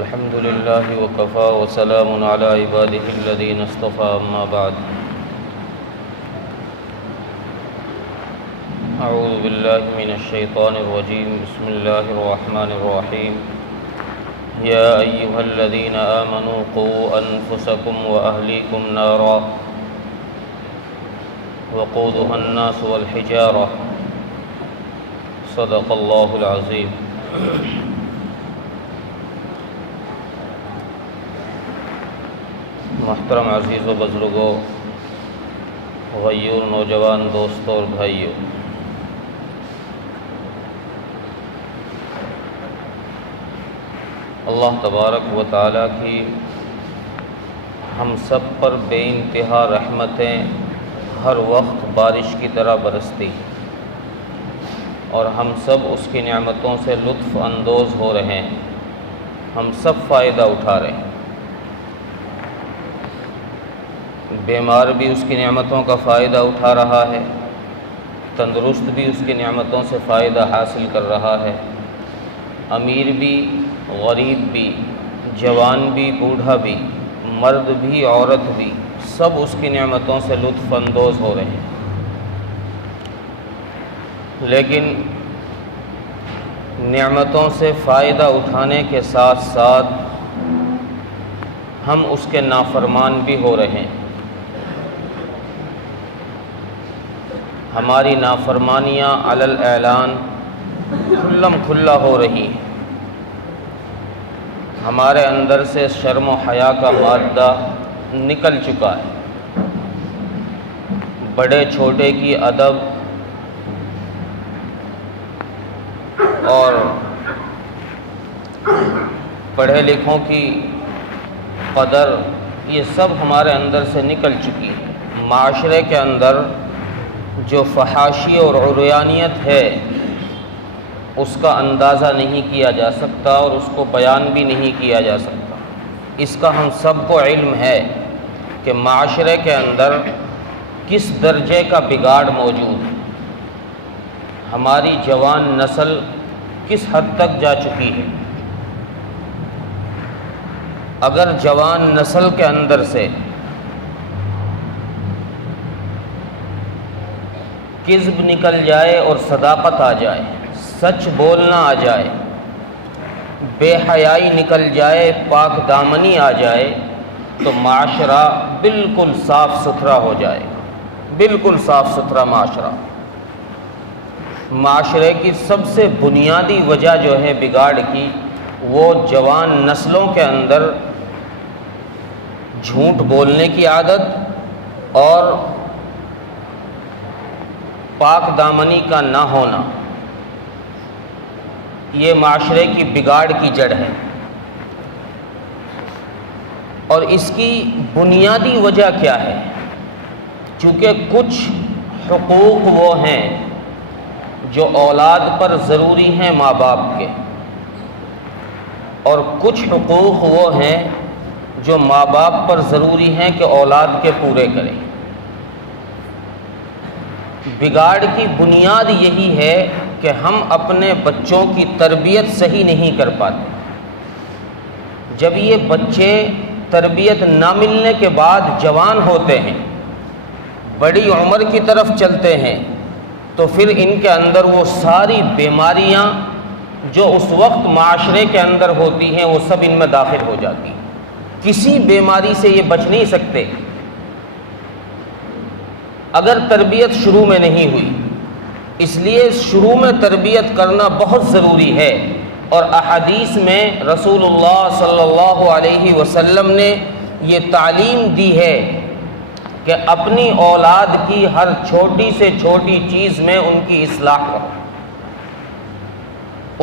الحمد لله وكفى وسلام على عباده الذين اصطفى أما بعد أعوذ بالله من الشيطان الرجيم بسم الله الرحمن الرحيم يا أيها الذين آمنوا قوا أنفسكم وأهليكم نارا وقودها الناس والحجارة صدق الله العظيم۔ محترم عزیز و بزرگوں، غیور نوجوان دوستوں اور بھائیوں، اللہ تبارک و تعالیٰ کی ہم سب پر بے انتہا رحمتیں ہر وقت بارش کی طرح برستی اور ہم سب اس کی نعمتوں سے لطف اندوز ہو رہے ہیں، ہم سب فائدہ اٹھا رہے ہیں۔ بیمار بھی اس کی نعمتوں کا فائدہ اٹھا رہا ہے، تندرست بھی اس کی نعمتوں سے فائدہ حاصل کر رہا ہے، امیر بھی، غریب بھی، جوان بھی، بوڑھا بھی، مرد بھی، عورت بھی، سب اس کی نعمتوں سے لطف اندوز ہو رہے ہیں۔ لیکن نعمتوں سے فائدہ اٹھانے کے ساتھ ساتھ ہم اس کے نافرمان بھی ہو رہے ہیں۔ ہماری نافرمانیاں علی الاعلان کھلم کھلا ہو رہی ہیں، ہمارے اندر سے شرم و حیا کا مادہ نکل چکا ہے، بڑے چھوٹے کی ادب اور پڑھے لکھوں کی قدر، یہ سب ہمارے اندر سے نکل چکی ہے۔ معاشرے کے اندر جو فحاشی اور عریانیت ہے اس کا اندازہ نہیں کیا جا سکتا اور اس کو بیان بھی نہیں کیا جا سکتا۔ اس کا ہم سب کو علم ہے کہ معاشرے کے اندر کس درجے کا بگاڑ موجود ہے، ہماری جوان نسل کس حد تک جا چکی ہے۔ اگر جوان نسل کے اندر سے کذب نکل جائے اور صداقت آ جائے، سچ بولنا آ جائے، بے حیائی نکل جائے، پاک دامنی آ جائے، تو معاشرہ بالکل صاف ستھرا ہو جائے گا، بالکل صاف ستھرا معاشرہ۔ معاشرے کی سب سے بنیادی وجہ جو ہے بگاڑ کی، وہ جوان نسلوں کے اندر جھوٹ بولنے کی عادت اور پاک دامنی کا نہ ہونا، یہ معاشرے کی بگاڑ کی جڑ ہے۔ اور اس کی بنیادی وجہ کیا ہے؟ چونکہ کچھ حقوق وہ ہیں جو اولاد پر ضروری ہیں ماں باپ کے، اور کچھ حقوق وہ ہیں جو ماں باپ پر ضروری ہیں کہ اولاد کے پورے کریں۔ بگاڑ کی بنیاد یہی ہے کہ ہم اپنے بچوں کی تربیت صحیح نہیں کر پاتے۔ جب یہ بچے تربیت نہ ملنے کے بعد جوان ہوتے ہیں، بڑی عمر کی طرف چلتے ہیں، تو پھر ان کے اندر وہ ساری بیماریاں جو اس وقت معاشرے کے اندر ہوتی ہیں وہ سب ان میں داخل ہو جاتی ہیں۔ کسی بیماری سے یہ بچ نہیں سکتے اگر تربیت شروع میں نہیں ہوئی۔ اس لیے شروع میں تربیت کرنا بہت ضروری ہے، اور احادیث میں رسول اللہ صلی اللہ علیہ وسلم نے یہ تعلیم دی ہے کہ اپنی اولاد کی ہر چھوٹی سے چھوٹی چیز میں ان کی اصلاح کرو۔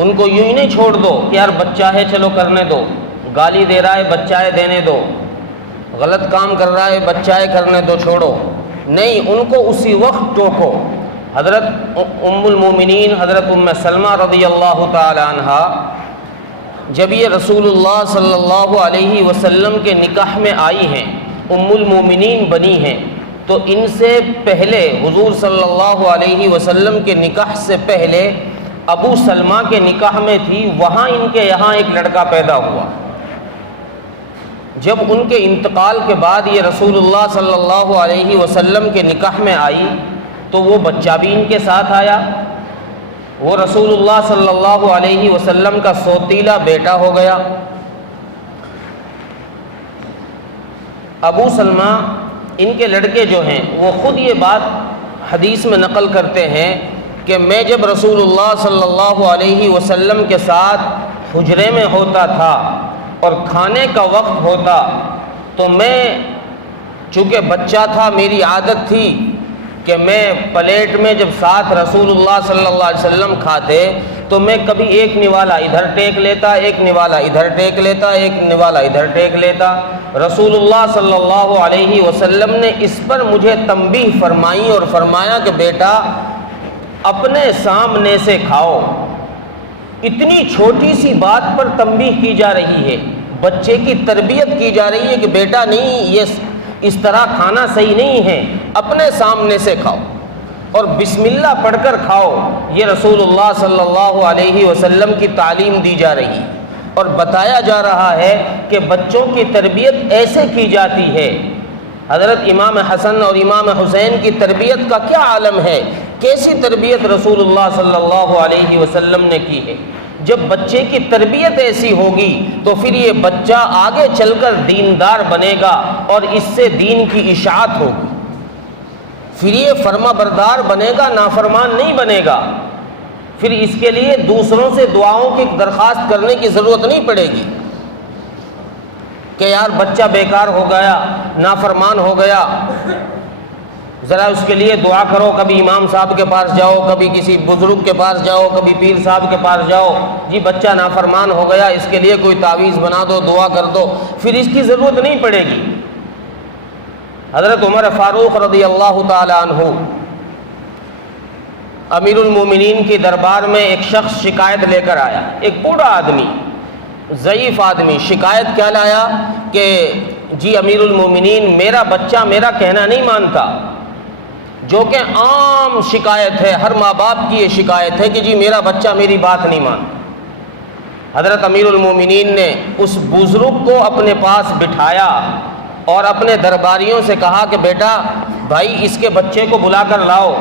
ان کو یوں ہی نہیں چھوڑ دو کہ یار بچہ ہے چلو کرنے دو، گالی دے رہا ہے بچہ ہے دینے دو، غلط کام کر رہا ہے بچہ ہے کرنے دو، چھوڑو نہیں، ان کو اسی وقت ٹوکو۔ حضرت ام المومنین حضرت ام سلمہ رضی اللہ تعالی عنہا جب یہ رسول اللہ صلی اللہ علیہ وسلم کے نکاح میں آئی ہیں، ام المومنین بنی ہیں، تو ان سے پہلے حضور صلی اللہ علیہ وسلم کے نکاح سے پہلے ابو سلمہ کے نکاح میں تھی، وہاں ان کے یہاں ایک لڑکا پیدا ہوا، جب ان کے انتقال کے بعد یہ رسول اللہ صلی اللہ علیہ وسلم کے نکاح میں آئی تو وہ بچہ بھی ان کے ساتھ آیا، وہ رسول اللہ صلی اللہ علیہ وسلم کا سوتیلا بیٹا ہو گیا۔ ابو سلمہ ان کے لڑکے جو ہیں وہ خود یہ بات حدیث میں نقل کرتے ہیں کہ میں جب رسول اللہ صلی اللہ علیہ وسلم کے ساتھ حجرے میں ہوتا تھا اور کھانے کا وقت ہوتا تو میں چونکہ بچہ تھا میری عادت تھی کہ میں پلیٹ میں جب ساتھ رسول اللہ صلی اللہ علیہ وسلم کھاتے تو میں کبھی ایک نوالا ادھر ٹیک لیتا، ایک نوالا ادھر ٹیک لیتا، ایک نوالا ادھر ٹیک لیتا۔ رسول اللہ صلی اللہ علیہ وسلم نے اس پر مجھے تنبیہ فرمائی اور فرمایا کہ بیٹا اپنے سامنے سے کھاؤ۔ اتنی چھوٹی سی بات پر تنبیہ کی جا رہی ہے، بچے کی تربیت کی جا رہی ہے کہ بیٹا نہیں، یہ اس طرح کھانا صحیح نہیں ہے، اپنے سامنے سے کھاؤ اور بسم اللہ پڑھ کر کھاؤ۔ یہ رسول اللہ صلی اللہ علیہ وسلم کی تعلیم دی جا رہی اور بتایا جا رہا ہے کہ بچوں کی تربیت ایسے کی جاتی ہے۔ حضرت امام حسن اور امام حسین کی تربیت کا کیا عالم ہے، کیسی تربیت رسول اللہ صلی اللہ علیہ وسلم نے کی ہے۔ جب بچے کی تربیت ایسی ہوگی تو پھر یہ بچہ آگے چل کر دیندار بنے گا اور اس سے دین کی اشاعت ہوگی، پھر یہ فرما بردار بنے گا، نافرمان نہیں بنے گا۔ پھر اس کے لیے دوسروں سے دعاؤں کی درخواست کرنے کی ضرورت نہیں پڑے گی کہ یار بچہ بیکار ہو گیا، نافرمان ہو گیا، ذرا اس کے لیے دعا کرو۔ کبھی امام صاحب کے پاس جاؤ، کبھی کسی بزرگ کے پاس جاؤ، کبھی پیر صاحب کے پاس جاؤ، جی بچہ نافرمان ہو گیا، اس کے لیے کوئی تعویذ بنا دو، دعا کر دو، پھر اس کی ضرورت نہیں پڑے گی۔ حضرت عمر فاروق رضی اللہ تعالی عنہ امیر المومنین کی دربار میں ایک شخص شکایت لے کر آیا، ایک بوڑھا آدمی، ضعیف آدمی، شکایت کیا لایا کہ جی امیر المومنین میرا بچہ میرا کہنا نہیں مانتا، جو کہ عام شکایت ہے، ہر ماں باپ کی یہ شکایت ہے کہ جی میرا بچہ میری بات نہیں مانتا۔ حضرت امیر المومنین نے اس بزرگ کو اپنے پاس بٹھایا اور اپنے درباریوں سے کہا کہ بیٹا بھائی اس کے بچے کو بلا کر لاؤ۔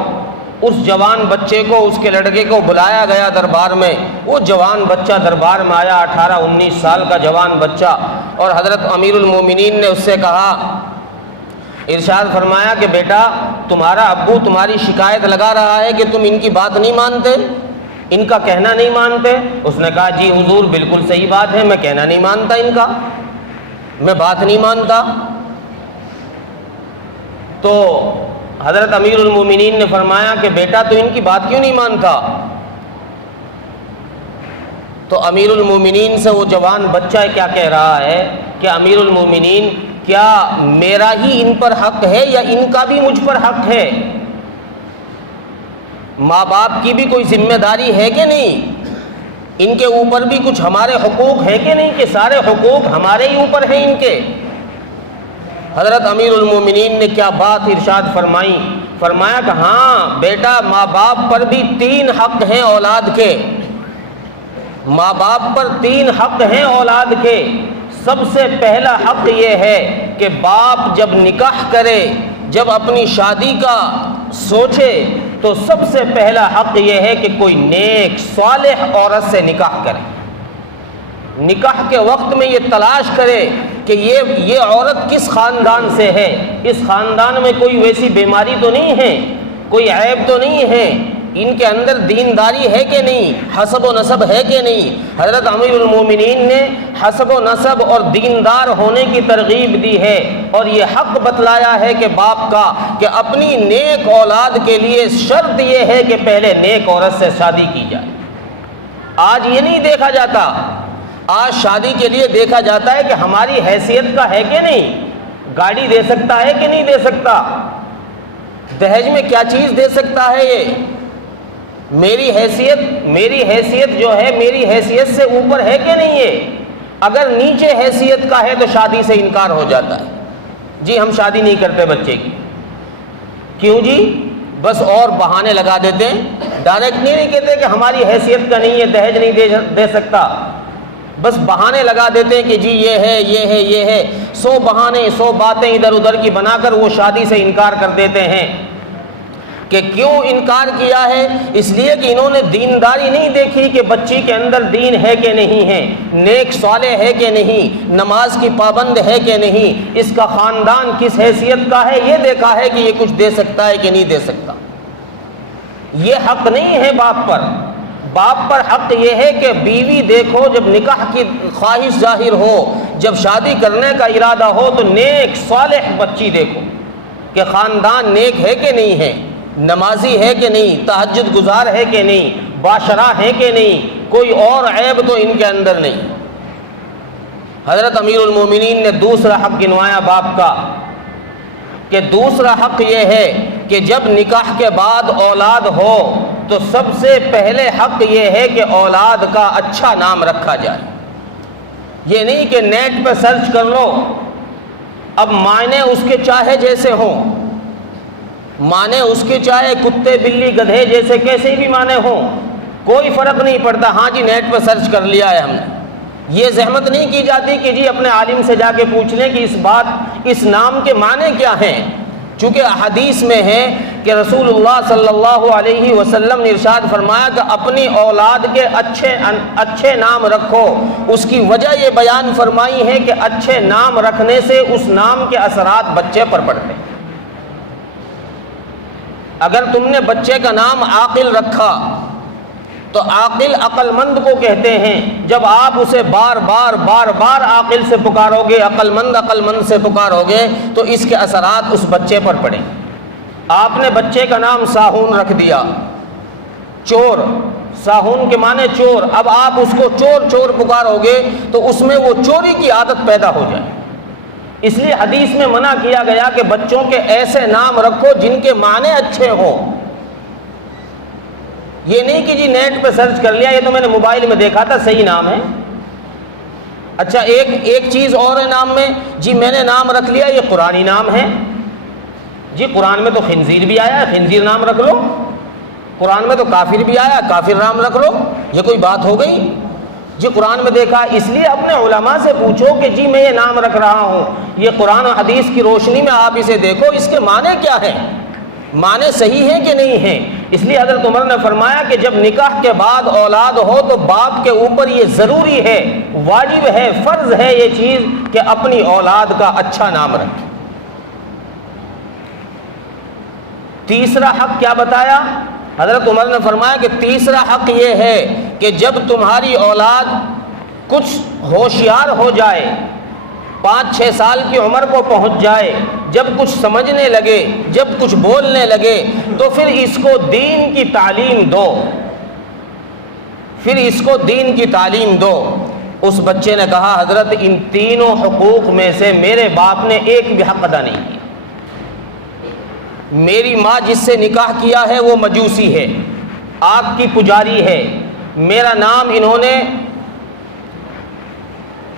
اس جوان بچے کو، اس کے لڑکے کو بلایا گیا دربار میں۔ وہ جوان بچہ دربار میں آیا، 18-19 سال کا جوان بچہ، اور حضرت امیر المومنین نے اس سے کہا، ارشاد فرمایا کہ بیٹا تمہارا ابو تمہاری شکایت لگا رہا ہے کہ تم ان کی بات نہیں مانتے، ان کا کہنا نہیں مانتے۔ اس نے کہا جی حضور بالکل صحیح بات ہے، میں کہنا نہیں مانتا، ان کا میں بات نہیں مانتا۔ تو حضرت امیر المومنین نے فرمایا کہ بیٹا تو ان کی بات کیوں نہیں مانتا؟ تو امیر المومنین سے وہ جوان بچہ کیا کہہ رہا ہے کہ امیر المومنین کیا میرا ہی ان پر حق ہے یا ان کا بھی مجھ پر حق ہے؟ ماں باپ کی بھی کوئی ذمہ داری ہے کہ نہیں؟ ان کے اوپر بھی کچھ ہمارے حقوق ہیں کہ نہیں، کہ سارے حقوق ہمارے ہی اوپر ہیں ان کے؟ حضرت امیر المومنین نے کیا بات ارشاد فرمائی، فرمایا کہ ہاں بیٹا ماں باپ پر بھی 3 حق ہیں اولاد کے، ماں باپ پر 3 حق ہیں اولاد کے۔ سب سے پہلا حق یہ ہے کہ باپ جب نکاح کرے، جب اپنی شادی کا سوچے، تو سب سے پہلا حق یہ ہے کہ کوئی نیک صالح عورت سے نکاح کرے۔ نکاح کے وقت میں یہ تلاش کرے کہ یہ عورت کس خاندان سے ہے، اس خاندان میں کوئی ویسی بیماری تو نہیں ہے، کوئی عیب تو نہیں ہے، ان کے اندر دینداری ہے کہ نہیں، حسب و نسب ہے کہ نہیں۔ حضرت امیر المومنین نے حسب و نسب اور دیندار ہونے کی ترغیب دی ہے، اور یہ حق بتلایا ہے کہ باپ کا کہ اپنی نیک اولاد کے لیے شرط یہ ہے کہ پہلے نیک عورت سے شادی کی جائے۔ آج یہ نہیں دیکھا جاتا، آج شادی کے لیے دیکھا جاتا ہے کہ ہماری حیثیت کا ہے کہ نہیں، گاڑی دے سکتا ہے کہ نہیں دے سکتا، دہیج میں کیا چیز دے سکتا ہے، یہ میری حیثیت جو ہے میری حیثیت سے اوپر ہے کہ نہیں ہے۔ اگر نیچے حیثیت کا ہے تو شادی سے انکار ہو جاتا ہے، جی ہم شادی نہیں کرتے بچے کی، کیوں جی؟ بس اور بہانے لگا دیتے ہیں، ڈائریکٹ نہیں کہتے کہ ہماری حیثیت کا نہیں ہے، دہیج نہیں دے سکتا۔ بس بہانے لگا دیتے ہیں کہ جی یہ ہے یہ ہے یہ ہے، 100 بہانے 100 باتیں ادھر ادھر کی بنا کر وہ شادی سے انکار کر دیتے ہیں۔ کہ کیوں انکار کیا ہے؟ اس لیے کہ انہوں نے دینداری نہیں دیکھی کہ بچی کے اندر دین ہے کہ نہیں ہے، نیک صالح ہے کہ نہیں، نماز کی پابند ہے کہ نہیں، اس کا خاندان کس حیثیت کا ہے، یہ دیکھا ہے کہ یہ کچھ دے سکتا ہے کہ نہیں دے سکتا۔ یہ حق نہیں ہے باپ پر۔ باپ پر حق یہ ہے کہ بیوی دیکھو، جب نکاح کی خواہش ظاہر ہو، جب شادی کرنے کا ارادہ ہو تو نیک صالح بچی دیکھو کہ خاندان نیک ہے کہ نہیں ہے، نمازی ہے کہ نہیں، تہجد گزار ہے کہ نہیں، باشرہ ہے کہ نہیں، کوئی اور عیب تو ان کے اندر نہیں۔ حضرت امیر المومنین نے دوسرا حق گنوایا باپ کا، کہ دوسرا حق یہ ہے کہ جب نکاح کے بعد اولاد ہو تو سب سے پہلے حق یہ ہے کہ اولاد کا اچھا نام رکھا جائے۔ یہ نہیں کہ نیٹ پہ سرچ کر لو، اب معنی اس کے چاہے جیسے ہوں، معنی اس کے چاہے کتے بلی گدھے جیسے کیسے بھی معنی ہوں، کوئی فرق نہیں پڑتا، ہاں جی نیٹ پہ سرچ کر لیا ہے ہم نے۔ یہ زحمت نہیں کی جاتی کہ جی اپنے عالم سے جا کے پوچھ لیں کہ اس نام کے معنی کیا ہیں، چونکہ حدیث میں ہے کہ رسول اللہ صلی اللہ علیہ وسلم نے ارشاد فرمایا کہ اپنی اولاد کے اچھے نام رکھو۔ اس کی وجہ یہ بیان فرمائی ہے کہ اچھے نام رکھنے سے اس نام کے اثرات بچے پر پڑتے ہیں۔ اگر تم نے بچے کا نام عاقل رکھا تو عاقل عقل مند کو کہتے ہیں، جب آپ اسے بار بار عاقل سے پکارو گے، عقل مند سے پکارو گے تو اس کے اثرات اس بچے پر پڑیں۔ آپ نے بچے کا نام ساہون رکھ دیا، چور، ساہون کے معنی چور، اب آپ اس کو چور چور پکارو گے تو اس میں وہ چوری کی عادت پیدا ہو جائے۔ اس لیے حدیث میں منع کیا گیا کہ بچوں کے ایسے نام رکھو جن کے معنی اچھے ہوں۔ یہ نہیں کہ جی نیٹ پہ سرچ کر لیا، یہ تو میں نے موبائل میں دیکھا تھا صحیح نام ہے۔ اچھا ایک چیز اور ہے نام میں، جی میں نے نام رکھ لیا یہ قرآنی نام ہے، جی قرآن میں تو خنزیر بھی آیا ہے، خنزیر نام رکھ لو، قرآن میں تو کافر بھی آیا، کافر نام رکھ لو، یہ کوئی بات ہو گئی؟ جی قرآن میں دیکھا، اس لیے اپنے علماء سے پوچھو کہ جی میں یہ نام رکھ رہا ہوں، یہ قرآن و حدیث کی روشنی میں آپ اسے دیکھو اس کے معنی کیا ہیں، معنی صحیح ہیں کہ نہیں ہیں۔ اس لیے حضرت عمر نے فرمایا کہ جب نکاح کے بعد اولاد ہو تو باپ کے اوپر یہ ضروری ہے، واجب ہے، فرض ہے یہ چیز کہ اپنی اولاد کا اچھا نام رکھے۔ تیسرا حق کیا بتایا؟ حضرت عمر نے فرمایا کہ تیسرا حق یہ ہے کہ جب تمہاری اولاد کچھ ہوشیار ہو جائے، 5-6 سال کی عمر کو پہنچ جائے، جب کچھ سمجھنے لگے، جب کچھ بولنے لگے تو پھر اس کو دین کی تعلیم دو، پھر اس کو دین کی تعلیم دو۔ اس بچے نے کہا حضرت ان تینوں حقوق میں سے میرے باپ نے ایک بھی حق ادا نہیں کیا۔ میری ماں جس سے نکاح کیا ہے وہ مجوسی ہے، آگ کی پجاری ہے، میرا نام انہوں نے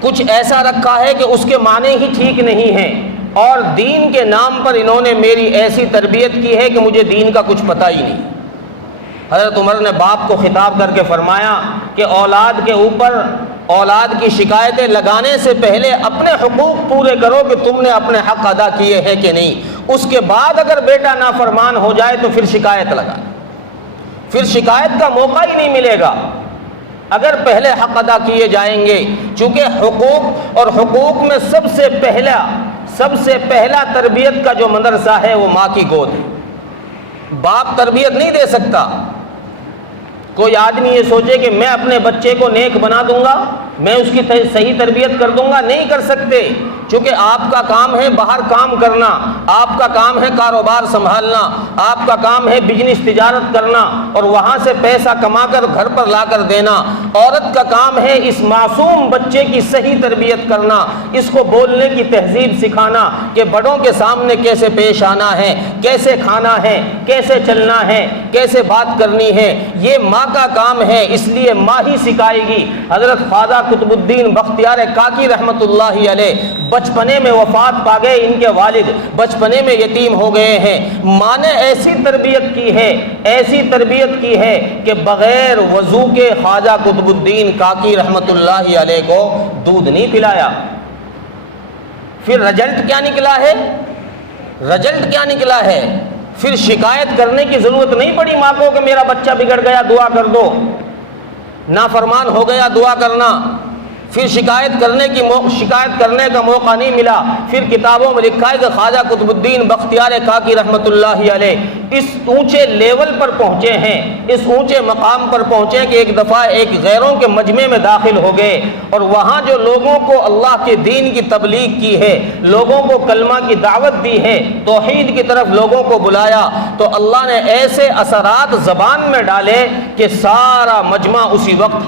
کچھ ایسا رکھا ہے کہ اس کے معنی ہی ٹھیک نہیں ہیں، اور دین کے نام پر انہوں نے میری ایسی تربیت کی ہے کہ مجھے دین کا کچھ پتہ ہی نہیں۔ حضرت عمر نے باپ کو خطاب کر کے فرمایا کہ اولاد کے اوپر اولاد کی شکایتیں لگانے سے پہلے اپنے حقوق پورے کرو کہ تم نے اپنے حق ادا کیے ہیں کہ نہیں، اس کے بعد اگر بیٹا نافرمان ہو جائے تو پھر شکایت لگا، پھر شکایت کا موقع ہی نہیں ملے گا اگر پہلے حق ادا کیے جائیں گے۔ چونکہ حقوق اور حقوق میں سب سے پہلا تربیت کا جو مدرسہ ہے وہ ماں کی گود ہے۔ باپ تربیت نہیں دے سکتا۔ کوئی آدمی یہ سوچے کہ میں اپنے بچے کو نیک بنا دوں گا، میں اس کی صحیح تربیت کر دوں گا، نہیں کر سکتے، چونکہ آپ کا کام ہے باہر کام کرنا، آپ کا کام ہے کاروبار سنبھالنا، آپ کا کام ہے بزنس تجارت کرنا اور وہاں سے پیسہ کما کر گھر پر لا کر دینا۔ عورت کا کام ہے اس معصوم بچے کی صحیح تربیت کرنا، اس کو بولنے کی تہذیب سکھانا کہ بڑوں کے سامنے کیسے پیش آنا ہے، کیسے کھانا ہے، کیسے چلنا ہے، کیسے بات کرنی ہے، یہ ماں کا کام ہے، اس لیے ماں ہی سکھائے گی۔ حضرت خواجہ قطب الدین بختیار کاکی رحمت اللہ علیہ بچپنے میں وفات پا گئے، ان کے والد بچپنے میں یتیم ہو گئے ہیں، ماں نے ایسی تربیت کی ہے کہ بغیر وضو کے خواجہ قطب الدین کاکی رحمت اللہ علیہ کو دودھ نہیں پلایا۔ پھر رزلٹ کیا نکلا ہے؟ پھر شکایت کرنے کی ضرورت نہیں پڑی ماں کو کہ میرا بچہ بگڑ گیا دعا کر دو، نافرمان ہو گیا دعا کرنا۔ پھر شکایت کرنے کا موقع نہیں ملا۔ پھر کتابوں میں لکھا ہے کہ خواجہ قطب الدین بختیار کاکی رحمت اللہ علیہ اس اونچے لیول پر پہنچے ہیں، اس اونچے مقام پر پہنچے کہ ایک دفعہ ایک غیروں کے مجمع میں داخل ہو گئے، اور وہاں جو لوگوں کو اللہ کے دین کی تبلیغ کی ہے، لوگوں کو کلمہ کی دعوت دی ہے، توحید کی طرف لوگوں کو بلایا، تو اللہ نے ایسے اثرات زبان میں ڈالے کہ سارا مجمع اسی وقت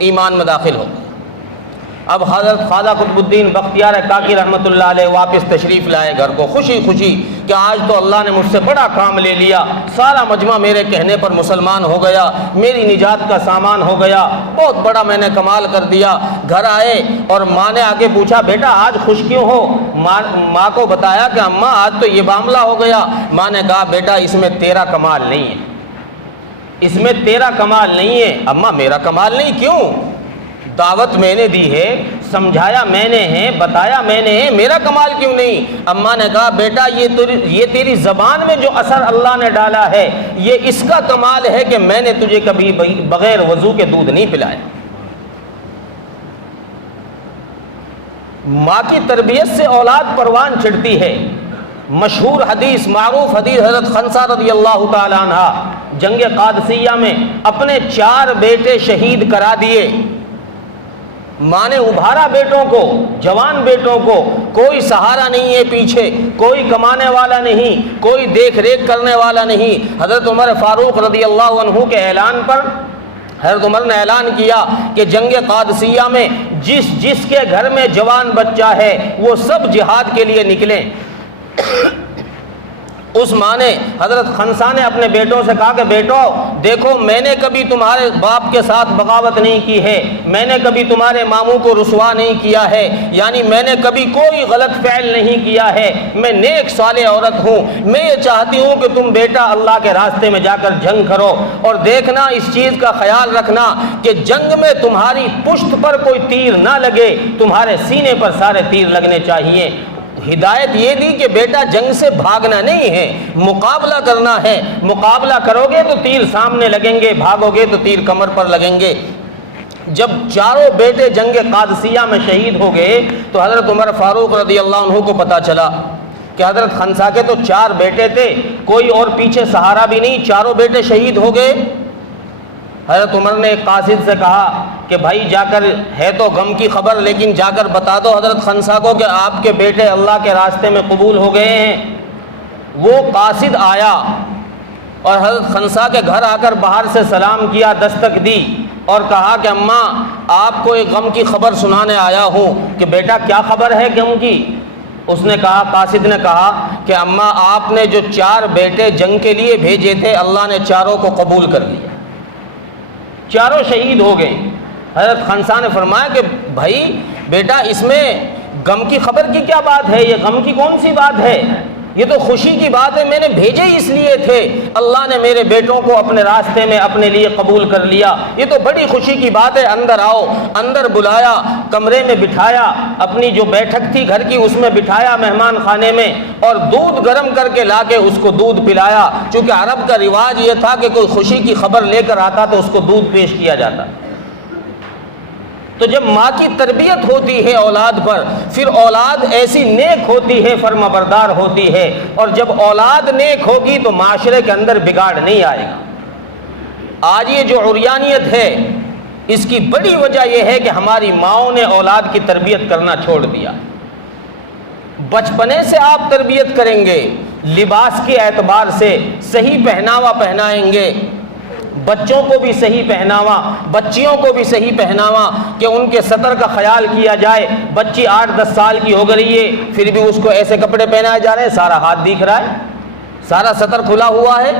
ایمان میں داخل ہو گیا۔ اب حضرت خواجہ قطب الدین بختیار کاکی رحمت اللہ علیہ واپس تشریف لائے گھر کو، خوشی کہ آج تو اللہ نے مجھ سے بڑا کام لے لیا، سارا مجمع میرے کہنے پر مسلمان ہو گیا، میری نجات کا سامان ہو گیا، بہت بڑا میں نے کمال کر دیا۔ گھر آئے اور ماں نے آگے پوچھا بیٹا آج خوش کیوں ہو؟ ماں کو بتایا کہ اماں آج تو یہ معاملہ ہو گیا۔ ماں نے کہا بیٹا اس میں تیرا کمال نہیں ہے۔ اماں میرا کمال نہیں؟ کیوں؟ دعوت میں نے دی ہے، سمجھایا میں نے ہے، بتایا میں نے ہے، میرا کمال کیوں نہیں؟ اماں نے کہا بیٹا یہ تیری زبان میں جو اثر اللہ نے ڈالا ہے، یہ اس کا کمال ہے کہ میں نے تجھے کبھی بغیر وضو کے دودھ نہیں پلایا۔ ماں کی تربیت سے اولاد پروان چڑھتی ہے۔ مشہور حدیث، معروف حدیث، حضرت خنسا رضی اللہ تعالی عنہ جنگ قادسیہ میں اپنے 4 بیٹے شہید کرا دیے۔ ماں نے ابھارا بیٹوں کو، جوان بیٹوں کو، کوئی سہارا نہیں ہے پیچھے، کوئی کمانے والا نہیں، کوئی دیکھ ریکھ کرنے والا نہیں۔ حضرت عمر فاروق رضی اللہ عنہ کے اعلان پر حضرت عمر نے اعلان کیا کہ جنگ قادسیہ میں جس کے گھر میں جوان بچہ ہے وہ سب جہاد کے لیے نکلیں۔ اس ماں نے، حضرت خنسا نے اپنے بیٹوں سے کہا کہ بیٹو دیکھو میں نے کبھی تمہارے باپ کے ساتھ بغاوت نہیں کی ہے، میں نے کبھی تمہارے ماموں کو رسوا نہیں کیا ہے، یعنی میں نے کبھی کوئی غلط فعل نہیں کیا ہے، میں نیک صالح عورت ہوں۔ میں یہ چاہتی ہوں کہ تم بیٹا اللہ کے راستے میں جا کر جنگ کرو، اور دیکھنا اس چیز کا خیال رکھنا کہ جنگ میں تمہاری پشت پر کوئی تیر نہ لگے، تمہارے سینے پر سارے تیر لگنے چاہیے۔ ہدایت یہ دی کہ بیٹا جنگ سے بھاگنا نہیں ہے، مقابلہ کرنا ہے، مقابلہ کرو گے تو تیر سامنے لگیں گے، بھاگو گے تو تیر کمر پر لگیں گے۔ جب 4 بیٹے جنگ قادسیہ میں شہید ہو گئے تو حضرت عمر فاروق رضی اللہ عنہ کو پتہ چلا کہ حضرت خنسا کے تو 4 بیٹے تھے، کوئی اور پیچھے سہارا بھی نہیں، 4 بیٹے شہید ہو گئے۔ حضرت عمر نے ایک قاصد سے کہا کہ بھائی جا کر، ہے تو غم کی خبر لیکن جا کر بتا دو حضرت خنسا کو کہ آپ کے بیٹے اللہ کے راستے میں قبول ہو گئے ہیں۔ وہ قاصد آیا اور حضرت خنسا کے گھر آ کر باہر سے سلام کیا، دستک دی اور کہا کہ اماں آپ کو ایک غم کی خبر سنانے آیا ہوں۔ کہ بیٹا کیا خبر ہے غم کی؟ اس نے کہا، قاصد نے کہا کہ اماں آپ نے جو 4 بیٹے جنگ کے لیے بھیجے تھے اللہ نے 4 کو قبول کر لیا، 4 شہید ہو گئے۔ حضرت خنسا نے فرمایا کہ بھائی بیٹا اس میں غم کی خبر کی کیا بات ہے؟ یہ غم کی کون سی بات ہے؟ یہ تو خوشی کی بات ہے، میں نے بھیجے اس لیے تھے، اللہ نے میرے بیٹوں کو اپنے راستے میں اپنے لیے قبول کر لیا، یہ تو بڑی خوشی کی بات ہے۔ اندر آؤ، اندر بلایا، کمرے میں بٹھایا، اپنی جو بیٹھک تھی گھر کی اس میں بٹھایا مہمان خانے میں، اور دودھ گرم کر کے لا کے اس کو دودھ پلایا۔ چونکہ عرب کا رواج یہ تھا کہ کوئی خوشی کی خبر لے کر آتا تو اس کو دودھ پیش کیا جاتا۔ تو جب ماں کی تربیت ہوتی ہے اولاد پر، پھر اولاد ایسی نیک ہوتی ہے، فرما بردار ہوتی ہے، اور جب اولاد نیک ہوگی تو معاشرے کے اندر بگاڑ نہیں آئے گا۔ آج یہ جو عریانیت ہے اس کی بڑی وجہ یہ ہے کہ ہماری ماؤں نے اولاد کی تربیت کرنا چھوڑ دیا۔ بچپنے سے آپ تربیت کریں گے، لباس کے اعتبار سے صحیح پہناوا پہنائیں گے، بچوں کو بھی صحیح پہناوا، بچیوں کو بھی صحیح پہناوا، کہ ان کے سطر کا خیال کیا جائے۔ بچی 8-10 سال کی ہو گئی ہے پھر بھی اس کو ایسے کپڑے پہنائے جا رہے ہیں، سارا ہاتھ دکھ رہا ہے، سارا سطر کھلا ہوا ہے۔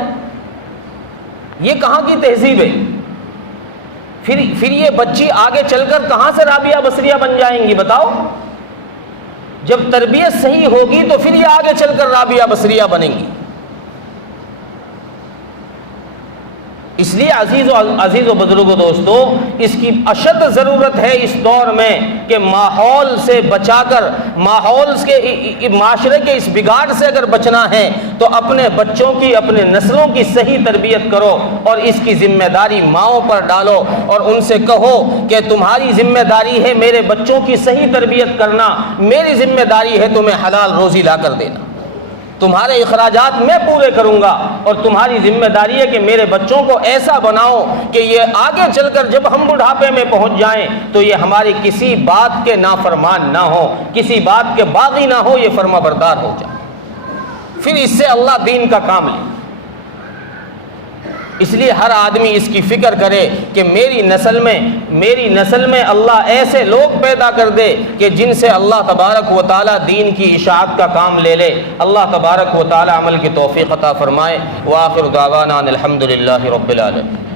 یہ کہاں کی تہذیب ہے؟ پھر یہ بچی آگے چل کر کہاں سے رابعہ بصریہ بن جائیں گی بتاؤ؟ جب تربیت صحیح ہوگی تو پھر یہ آگے چل کر رابعہ بصریہ بنیں گی۔ اس لیے عزیز و بزرگوں دوستو، اس کی اشد ضرورت ہے اس دور میں کہ ماحول سے بچا کر، ماحول کے معاشرے کے اس بگاڑ سے اگر بچنا ہے تو اپنے بچوں کی، اپنے نسلوں کی صحیح تربیت کرو اور اس کی ذمہ داری ماؤں پر ڈالو اور ان سے کہو کہ تمہاری ذمہ داری ہے میرے بچوں کی صحیح تربیت کرنا، میری ذمہ داری ہے تمہیں حلال روزی لا کر دینا، تمہارے اخراجات میں پورے کروں گا اور تمہاری ذمہ داری ہے کہ میرے بچوں کو ایسا بناؤ کہ یہ آگے چل کر جب ہم بڑھاپے میں پہنچ جائیں تو یہ ہماری کسی بات کے نافرمان نہ ہو، کسی بات کے باغی نہ ہو، یہ فرما بردار ہو جائے، پھر اس سے اللہ دین کا کام لے۔ اس لیے ہر آدمی اس کی فکر کرے کہ میری نسل میں اللہ ایسے لوگ پیدا کر دے کہ جن سے اللہ تبارک و تعالی دین کی اشاعت کا کام لے لے۔ اللہ تبارک و تعالی عمل کی توفیق عطا فرمائے۔ وآخر دعوانا الحمدللہ رب العالمین۔